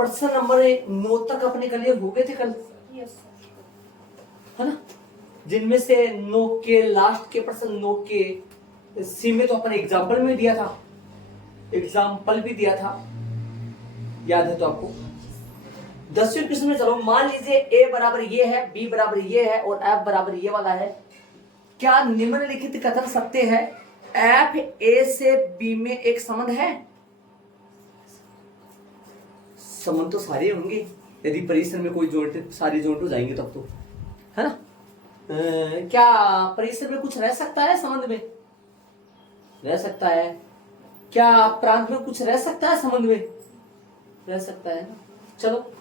प्रश्न नंबर 9 तक अपने क्लियर हो गए थे कल, है ना? जिनमें से 9 के लास्ट के प्रश्न 9 के सी में तो अपन एग्जाम्पल में दिया था, एग्जाम्पल भी दिया था, याद है तो आपको? 10वें क्वेश्चन में चलो मान लीजिए ए बराबर ये है, बी बराबर ये है और एफ बराबर ये वाला है। क्या निम्नलिखित कथन सत्य है? एफ ए से बी में एक संबंध है। संबंध तो सारे होंगे, यदि परिसर में कोई जोड़ सारे जोड़ हो जाएंगे तब तो, है ना? क्या परिसर में कुछ रह सकता है? संबंध में रह सकता है। क्या प्रांत में कुछ रह सकता है? संबंध में रह सकता है। चलो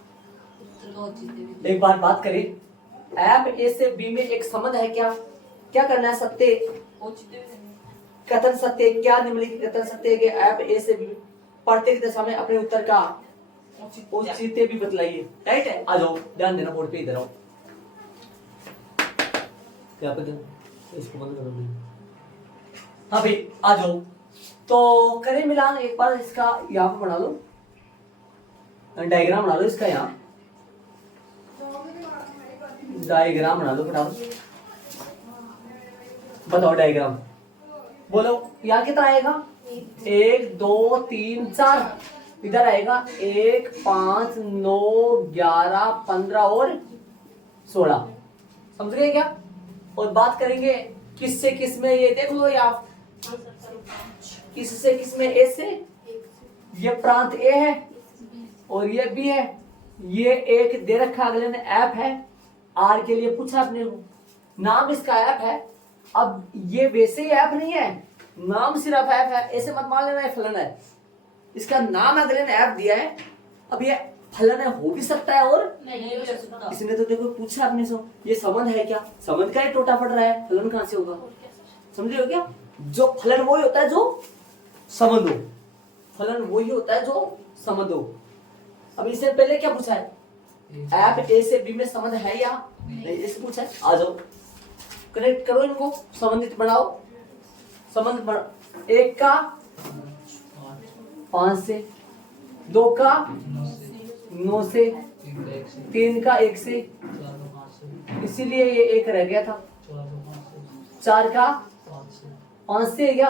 एक बार बात करें, एफ ए से बी में एक संबंध है। क्या क्या करना है? सत्य कथन सत्य। क्या निम्नलिखित कथन सत्य है कि एफ ए से बी प्रत्येक दिशा में अपने उत्तर का औचित्य भी बतलाइए। राइट है, आ जाओ, ध्यान देना बोर्ड पे, इधर आओ। क्या पता इसको बंद कर दो। हाँ भाई आ जाओ, तो करें मिलान एक बार। इसका यहाँ पे बना लो, डायग्राम बना लो इसका, यहाँ डायग्राम बना लो फटाफट। बताओ डायग्राम, बोलो यहाँ कितना आएगा? 1 2 3 4, इधर आएगा 1 5 9 11 15 और 16। समझ गए क्या? और बात करेंगे किससे किस में, ये देख लो आप, किससे किस में? ए से, ये प्रांत ए है और ये बी है। ये एक दे रखा, अगले ने एफ है। आर के लिए पूछा अपने को, नाम इसका एफ है। अब ये वैसे ही एफ नहीं है, नाम सिर्फ एफ है, ऐसे मत मान लेना फलन है। इसका नाम अगले ने एफ दिया है। अब ये फलन है, हो भी सकता है और नहीं हो सकता। इसने तो देखो पूछा अपने से, ये संबंध है क्या? संबंध का ही टोटा पड़ रहा है, फलन कहां से होगा? समझ रहे हो क्या? जो फलन वही होता है जो संबंध हो, फलन वही होता है जो संबंध हो। अब इससे पहले क्या पूछा है? एफ ए से बी में संबंध है या नहीं, इससे पूछा है। आ जाओ कनेक्ट करो इनको, संबंधित बनाओ। संबंध 1 का 5 से, 2 का 9 से, 3 का 1 से, इसीलिए ये 1 रह गया था। 4 का 5 से है क्या?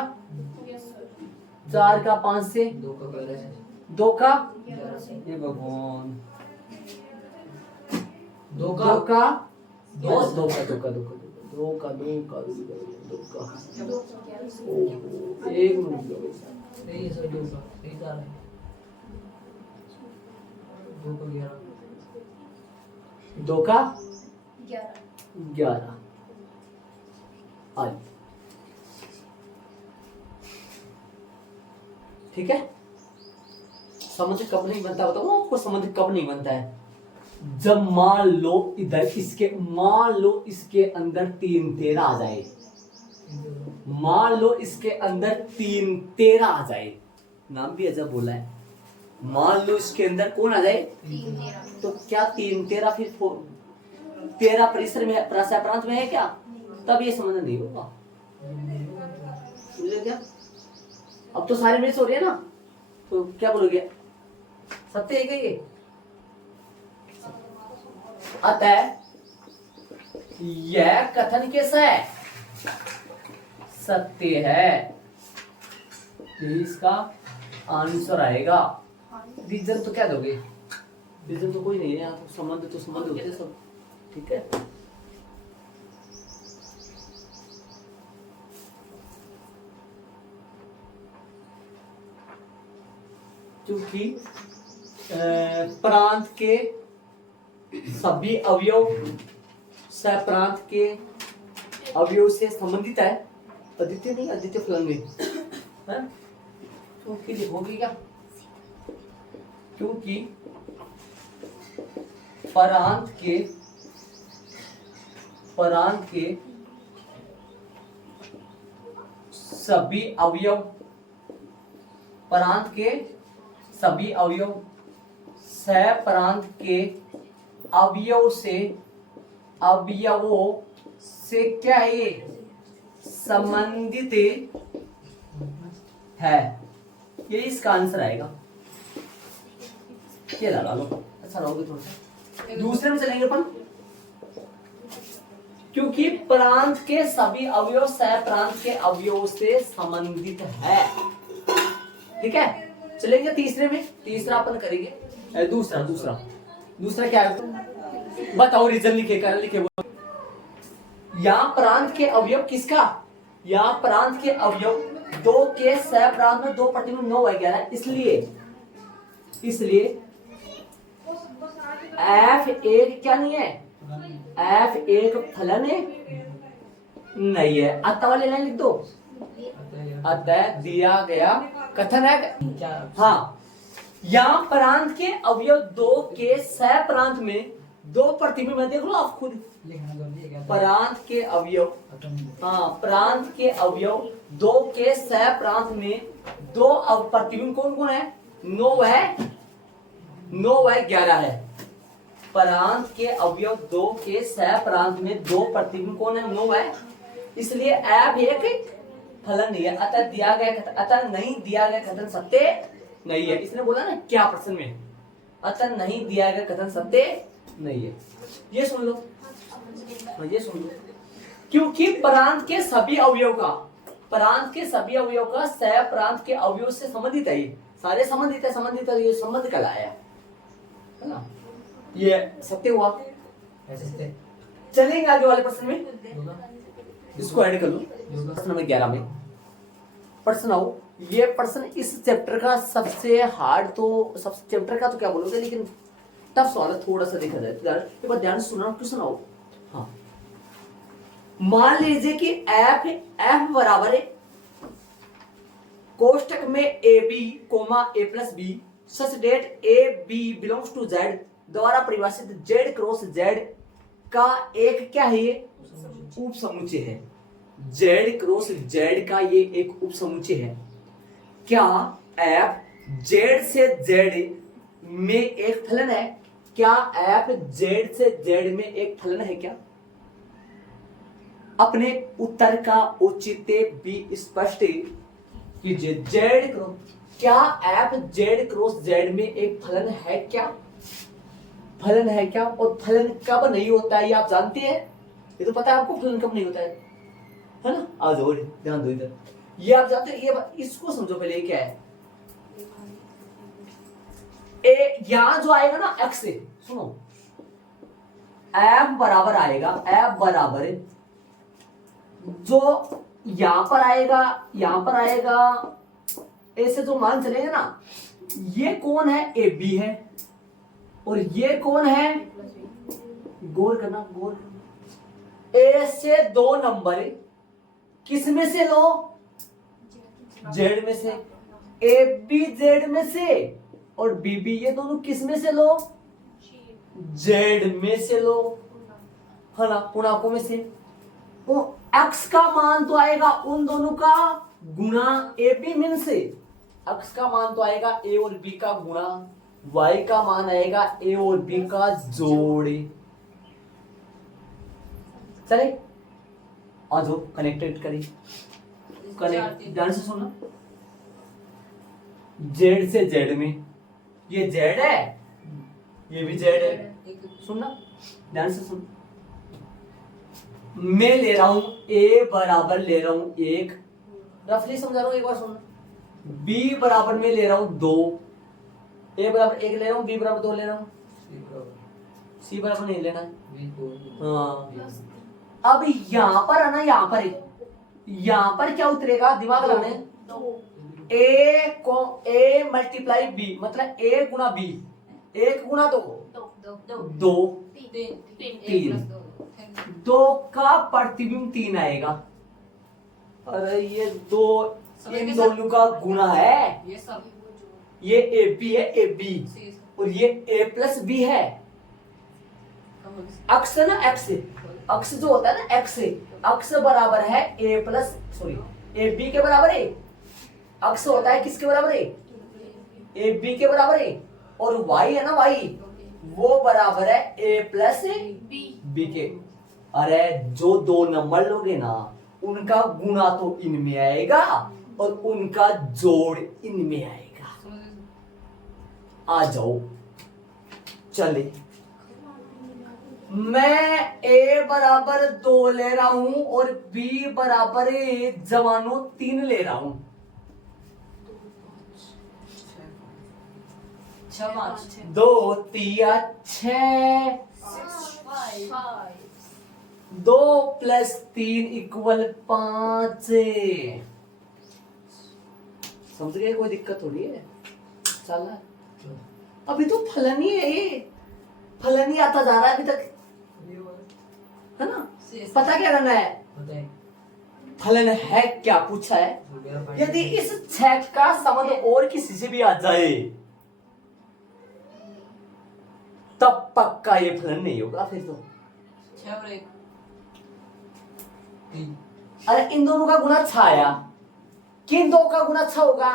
4 का 5 से, 2 का ये भगवान, 2 का 2 का 2 का 2 का 2 का 2 का 2 का 2 का 1 मिनट, 2 का 11। आज ठीक है। संबंध कब नहीं बनता बताओ आपको? संबंध कब नहीं बनता है? जब मान लो इधर इसके, मान लो इसके अंदर 3 13 आ जाए, मान लो इसके अंदर 3 13 आ जाए। नाम भी अजब बोला है। मान लो इसके अंदर कौन आ जाए? 3 13। तो क्या 3 13 फिर 13 परिसर में है, प्रांत में है क्या? तब ये संबंध नहीं होगा। समझे क्या? अब तो सारे मिस हो रहे हैं ना, तो क्या बोलोगे? सत्य है क्या ये? अतः यह कथन कैसा है? सत्य है। यही इसका आंसर आएगा। रीजन तो क्या दोगे? रीजन तो कोई नहीं है, तो संबंध तो संबंध होते सब। ठीक है, क्योंकि प्रांत के सभी अवयव सप्रांत के अवयव से संबंधित है। अद्वितीय नहीं, अद्वितीय फलन में है। क्योंकि होगी क्या? क्योंकि प्रांत के सभी अवयव, प्रांत के सभी अवयव सप्रांत के अवयवों से क्या है? ये संबंधित है। ये इसका आंसर आएगा। ये लगा लो, अच्छा रहोगे थोड़ा सा। दूसरे में चलेंगे अपन, क्योंकि प्रांत के सभी अवयव सह प्रांत के अवयव से संबंधित है। ठीक है, चलेंगे तीसरे में। तीसरा अपन करेंगे दूसरा दूसरा दूसरा क्या है बताओ, रीजन लिखे कर लिखे। यहाँ प्रांत के अवयव किसका, यहाँ प्रांत के अवयव दो के सह प्रांत में दो प्रतिबिंब 9 है 11, इसलिए एफ एक क्या नहीं है, एफ एक फलन नहीं है। अतः वाले लाइन लिख दो, अतः दिया गया कथन है। हाँ, यहाँ प्रांत के अवयव दो के सह प्रांत में दो प्रतिबिंब, देख लो आप खुद, प्रांत के अवयव, हाँ प्रांत के अवयव दो के सह प्रांत में दो प्रतिबिंब कौन कौन है, 9 है 11 है। प्रांत के अवयव दो के सह प्रांत में दो प्रतिबिंब कौन है, 9 है, इसलिए एफ एक फलन नहीं है। अतः दिया गया अतः नहीं दिया गया कथन सत्य नहीं है। इसने बोला ना क्या प्रश्न में, अतः नहीं दिया गया कथन सत्य नहीं है। ये सुन लो, ये सुन लो, क्योंकि प्रांत के सभी अवयव का सह प्रांत के अवयव से संबंधित है, ये सारे संबंधित है, ये संबंध कहलाया है ना, ये सत्य हुआ। चलेंगे आगे वाले प्रश्न में, इसको ऐड कर लो। प्रश्न नंबर 11 में प्रश्न आओ, ये प्रश्न इस चैप्टर का सबसे हार्ड, तो सब चैप्टर का तो क्या बोलोगे, लेकिन टफ सवाल है थोड़ा सा देखा जाए। एक बार ध्यान से सुनना, क्वेश्चन आओ। हाँ, मान लीजिए कि एफ बराबर है कोष्टक में A B comma A plus B such that A B belongs to Z द्वारा परिभाषित जेड क्रॉस जेड का एक क्या है, ये उप समुच्चय है। जेड क्रॉस जेड का ये एक उप समुच्चय है। क्या एफ जेड से जेड में एक फलन है, क्या एफ जेड से जेड में एक फलन है क्या? अपने उत्तर का औचित्य भी स्पष्ट कीजिए। जेड क्रॉस, क्या एफ जेड क्रॉस जेड में एक फलन है क्या? फलन है क्या? और फलन कब नहीं होता है ये आप जानते हैं, ये तो पता है आपको फलन कब नहीं होता है ना। आ जाओ ध्यान दो इधर, ये आप जानते हैं, ये इसको समझो पहले। ये क्या है, ए यहां जो आएगा ना एक्स से, सुनो एफ बराबर आएगा, एफ बराबर जो यहां पर आएगा ऐसे जो मान चलेगा ना, ये कौन है, ए बी है, और ये कौन है, गौर करना गौर, ए से दो नंबर किस में से लो, जेड में से, ए बी जेड में से, और बी बी ये दोनों किस में से लो, जेड में से लो, है ना, पूर्णांकों में से। तो एक्स का मान तो आएगा उन दोनों का गुणा ए बी में से, एक्स का मान तो आएगा ए और बी का गुणा, वाई का मान आएगा ए और बी का जोड़। चले आ जाओ कनेक्टेड करें, कनेक्ट ध्यान से सुनना। जेड से जेड में, ये जेड है ये भी जेड है, सुनना ध्यान से सुन। मैं ले रहा हूं ए बराबर ले रहा हूं 1, रफली समझा रहा हूं, एक बार सुनना। बी बराबर में ले रहा हूं 2, ए बराबर 1 ले रहा हूं, बी बराबर 2 ले रहा हूं, सी बराबर नहीं लेना। हाँ, अब यहां पर है ना, यहां पर क्या उतरेगा, दिमाग लगाने, ए मल्टीप्लाई बी मतलब ए गुना बी, 1 गुना 2 3, 2 का प्रतिबिंब 3 आएगा। अरे ये दो इन दोनों का गुना है, ये ए बी है, ए बी, और ये ए प्लस बी है। अक्स ना, अक्स जो होता है ना, अक्स बराबर है ए प्लस ए बी के बराबर है। अक्स होता है किसके बराबर है, ए बी के बराबर है, और वाई है ना, वाई वो बराबर है ए प्लस बी के। अरे जो दो नंबर लोगे ना, उनका गुना तो इनमें आएगा और उनका जोड़ इनमें आएगा। आ जाओ चले, मैं A बराबर 2 ले रहा हूं और B बराबर जवानों 3 ले रहा हूं। 2 3 6, 2 + 3 = 5। समझ गए? कोई दिक्कत थोड़ी है। चला अभी तो फलन ही है, ये फलन ही आता जा रहा है अभी तक, है ना? पता क्या करना है? फलन है क्या पूछा है। यदि इस 6 का संबंध और किसी से भी आ जाए तब पक्का ये फलन नहीं होगा। फिर तो अरे इन दोनों का गुणा 6 आया, किन दो का गुणा 6 होगा?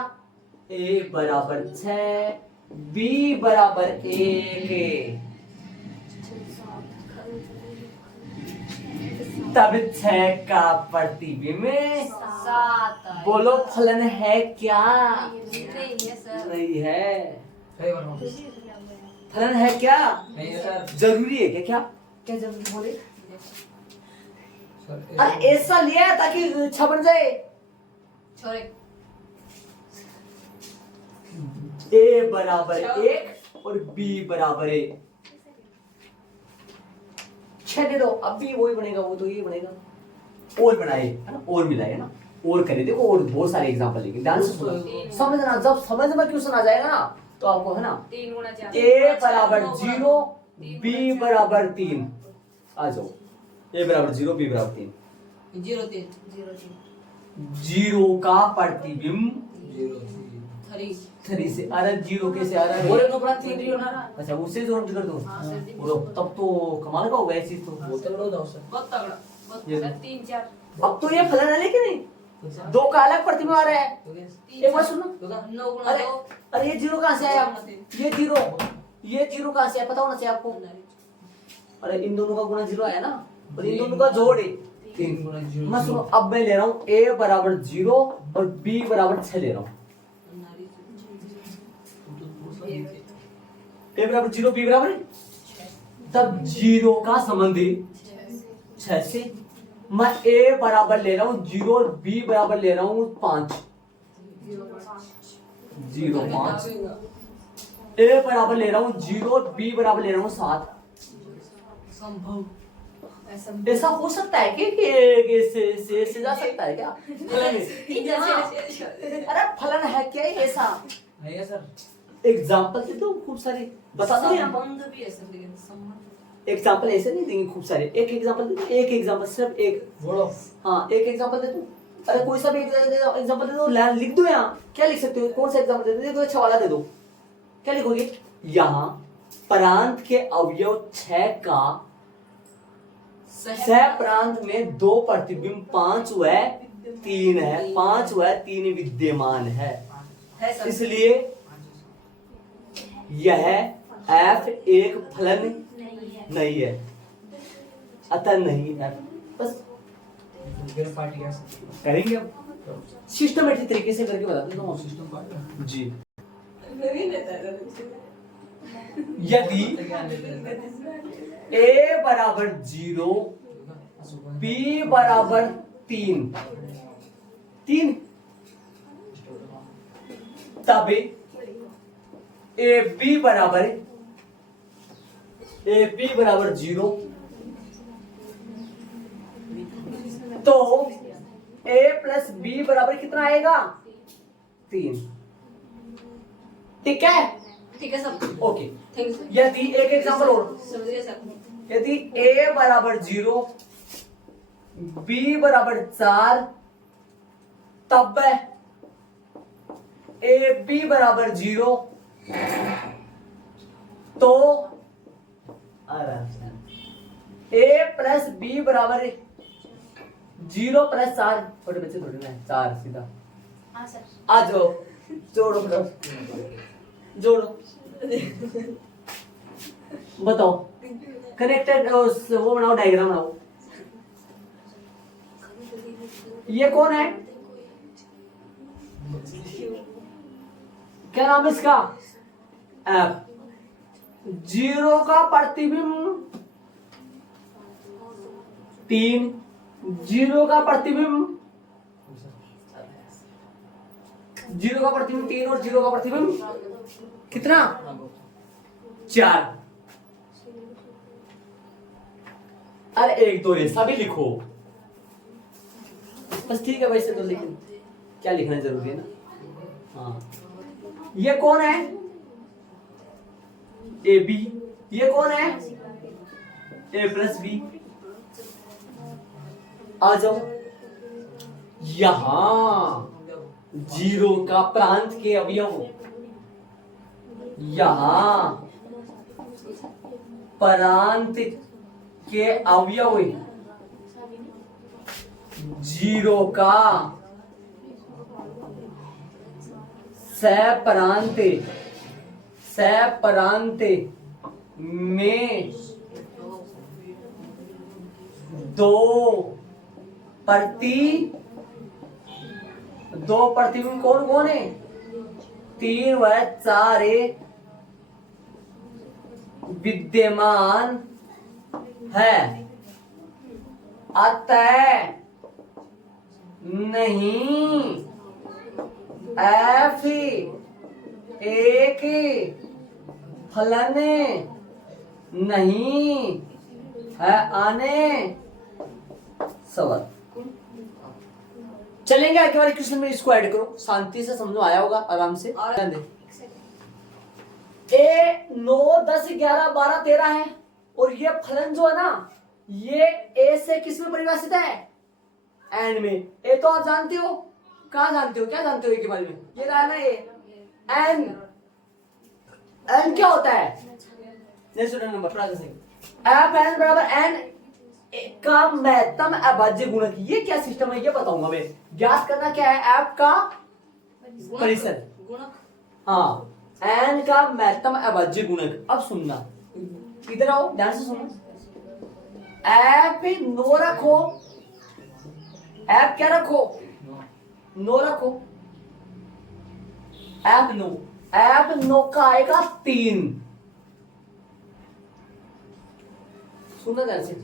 A बराबर 6, B बराबर 1, तब 6 का प्रतिबिंब 7। बोलो फलन है क्या? नहीं है सर। नहीं है। फलन है क्या? नहीं है सर। जरूरी है क्या? क्या क्या जरूरी बोले? अरे ऐसा लिया है ताकि 6 बन जाए। छोरे A बराबर 1 और B बराबर 1, 6 दे दो, अब भी वही बनेगा, वो तो ये बनेगा। और बनाए है ना, और मिलाए ना, और करे। देखो और बहुत सारे एग्जांपल लेंगे, ध्यान से सुनो, समझना। जब समझ में क्वेश्चन आ जाएगा ना तो आपको है ना 3 गुणा 4 A बराबर 0, B बराबर 3, आ जाओ। A बराबर 0, B बराबर 3, 0 3 0 0 का प्रतिबिंब 3 3 से। अरे 0 कैसे आ रहा है? बोले तो अपना 3 रियो ना। अच्छा उससे जोड़ कर दो। हाँ सर। बोलो तब तो कमाल का होगा ये चीज तो। बोतल लो दो सर। बहुत तगड़ा, बहुत ये 3 4 अब तो ये फलन है लेकिन नहीं, 2 का अलग प्रतिबिंब आ रहा है। एक बार सुनो, 9 गुणा अरे 2 अरे ये 0 कहां से आया? ये 0 कहां से आया पता होना चाहिए आपको। अरे इन दोनों का गुणा 0 आया ना, और इन दोनों का जोड़ है 3। मैं सुनो, अब मैं ले रहा हूँ A बराबर 0 और B बराबर 6 ले रहा हूँ। A बराबर 0, B बराबर, तब 0 का संबंध 6 से। मैं A बराबर ले रहा हूँ 0 और B बराबर ले रहा हूँ 5, 0 5। A बराबर ले रहा हूँ 0 और B बराबर ले रहा हूँ 7। संभव ऐसा हो सकता है कि से जा सकता है क्या? फलन है। हाँ। अरे फलन है क्या ये ऐसा? है सर। एग्जाम्पल दे दो खूब सारे, बता दो यहाँ। संबंध भी है सर, लेकिन संबंध एग्जाम्पल ऐसे नहीं देंगे खूब सारे, एक एग्जाम्पल दे दो, एक एग्जाम्पल सिर्फ एक। बोलो। हाँ एक एग्जाम्पल दे दो। अरे कोई सा भी एग्जाम्पल दे दो, लिख दो यहाँ। क्या लिख सकते हो? कौन सा एग्जाम्पल दे दो? देखो अच्छा वाला दे दो। क्या लिखोगे? यहाँ प्रांत के अवयव 6 का सह प्रांत में 2 प्रतिबिंब 5 व 3 है, 5 व 3 विद्यमान है, सर। इसलिए यह F एक फलन नहीं है, अतः नहीं है। बस पार्टी क्या करेंगे अब सिस्टमेटिक तरीके से करके बता देता हूँ सिस्टम पार्टी जी। यदि A बराबर 0, B बराबर 3, तब AB बराबर 0, तो A प्लस B बराबर कितना आएगा? 3। ठीक है? ठीक है sir. Okay. Thank you sir. यदि एक एग्जांपल और, समझ गए सर। यदि A बराबर 0, B बराबर 4, तब AB बराबर 0, तो A प्लस B बराबर 0 प्लस 4, छोटे बच्चे थोड़े ना 4 सीधा। हाँ सर। आ जाओ, जोड़ो जोड़ो बताओ, कनेक्टेड वो बनाओ, डायग्राम बनाओ। ये कौन है? क्या नाम है इसका? F। जीरो का प्रतिबिंब 3, जीरो का प्रतिबिंब 3 और जीरो का प्रतिबिंब कितना? 4। अरे 1 2 ऐसा भी लिखो बस, ठीक है वैसे तो, लेकिन क्या लिखना जरूरी है ना। हाँ, ये कौन है? A B. ये कौन है? ए प्लस बी। आ जाओ यहां, जीरो का प्रांत के अवयव, यहां प्रांत के अवयव, जीरो का सप्रांत में दो प्रतिबिंब कौन कौन है? 3 व 4 विद्यमान है, अतः नहीं F एक फलन नहीं है आने सवाल। चलेंगे आगे वाले क्वेश्चन में, इसको ऐड करो, शांति से समझो, आया होगा आराम से। ए 9 10 11 12 13 है, और ये फलन जो है ना, ये ए से किस में परिभाषित है? एन में। ए तो आप जानते हो, कहाँ जानते हो, क्या जानते हो ए के बारे में? ये रहा ना ए। एन, एन क्या होता है? नहीं सुना नंबर थोड़ा सा। एफ एन बराबर एन का महत्तम अभाज्य गुणक। ये क्या सिस्टम है ये बताऊंगा मैं। ज्ञात करना क्या है? एफ का परिसर, हाँ, एन का महत्तम अभाज्य गुणक। अब सुनना, इधर आओ ध्यान से सुनो। एफ नो रखो, एफ क्या रखो? नो रखो। एफ नो का आएगा 3। सुनना ध्यान से,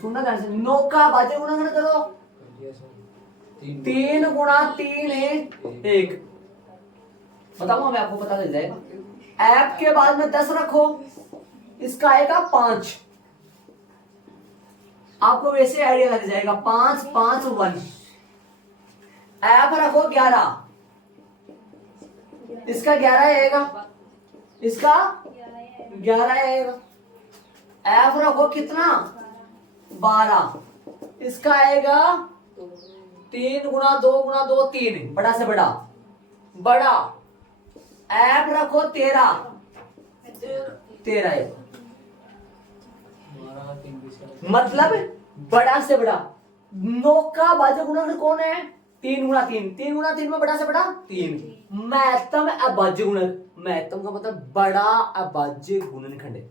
सुनना ध्यान से। नो का भाज्य गुणन करो, 3 गुणा 3 है 1। बताऊंगा मैं आपको, पता लग जाएगा। एफ के बाद में 10 रखो, इसका आएगा 5। आपको वैसे आइडिया लग जाएगा। 5 5 1। एफ रखो 11, इसका 11 आएगा, इसका 11 आएगा। एफ रखो कितना? 12, इसका आएगा 3 गुणा 2 गुणा 2 3, बड़ा से बड़ा बड़ा। एफ रखो 13 है, मतलब बड़ा से बड़ा। 9 का भाज्य गुणनखंड कौन है? 3 गुणा 3, 3 गुणा 3 में बड़ा से बड़ा 3। महत्तम अभाज्य गुणनखंड, महत्तम का मतलब बड़ा अभाज्य गुणनखंड है।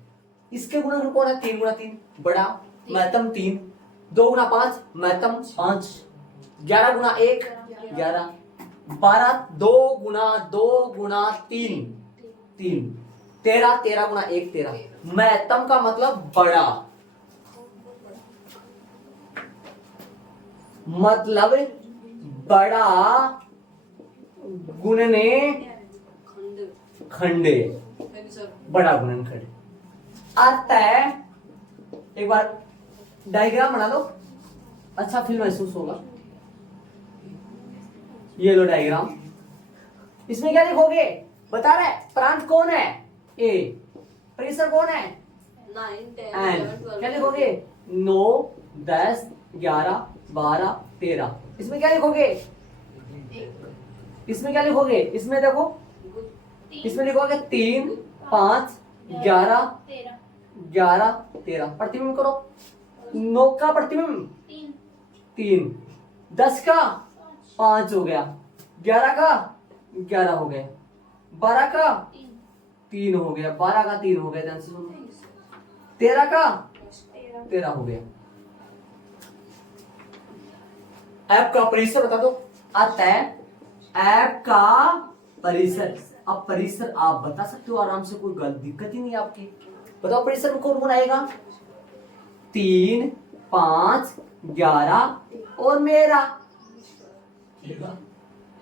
इसके गुणनखंड कौन है? 3 गुणा 3 बड़ा, महत्तम 3। 2 गुणा 5 महत्तम 5। 11 गुणा 1 11। 12 2 गुणा 2 गुणा 3 3। 13 13 गुणा 1 13। महत्तम का मतलब बड़ा, मतलब बड़ा गुणने खंडे, बड़ा गुणनखंड। अतः एक बार डायग्राम बना लो, अच्छा फील महसूस होगा। ये लो डायग्राम, इसमें क्या लिखोगे? बता रहे प्रांत कौन है? ए। परिसर कौन है? 9 10 एन। 11 12 क्या लिखोगे? 9 10 11 12 13। इसमें क्या लिखोगे? इसमें क्या लिखोगे? इसमें देखो, इसमें लिखोगे 3 5 11 13। प्रतिबिंब करो। 9 का प्रतिबिंब 3, 10 का 5 हो गया, 11 का 11 हो गया, 12 का 3 हो गया, 12 का 3 हो गया, ध्यान से सुनो। 13 का 13 हो गया। ऐप का परिसर बता दो। अतः ऐप का परिसर। अब परिसर आप बता सकते हो आराम से, कोई गलत दिक्कत ही नहीं है आपकी। बताओ परिसर में कौन कौन आएगा? 3, 5, 11 और मेरा।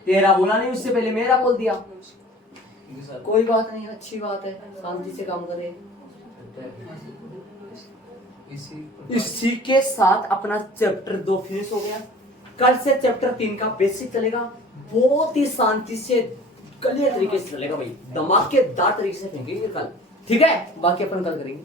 13 बोला नहीं, उससे पहले मेरा बोल दिया। ठीक है सर। कोई बात नहीं, अच्छी बात है, शांति से काम करें। इसी के साथ अपना चैप्टर 2 फिनिश हो गया। कल से चैप्टर 3 का बेसिक चलेगा, बहुत ही शांति से क्लियर तरीके से चलेगा भाई, धमाकेदार तरीके से फेंकेंगे कल। ठीक है, बाकी अपन कल करेंगे।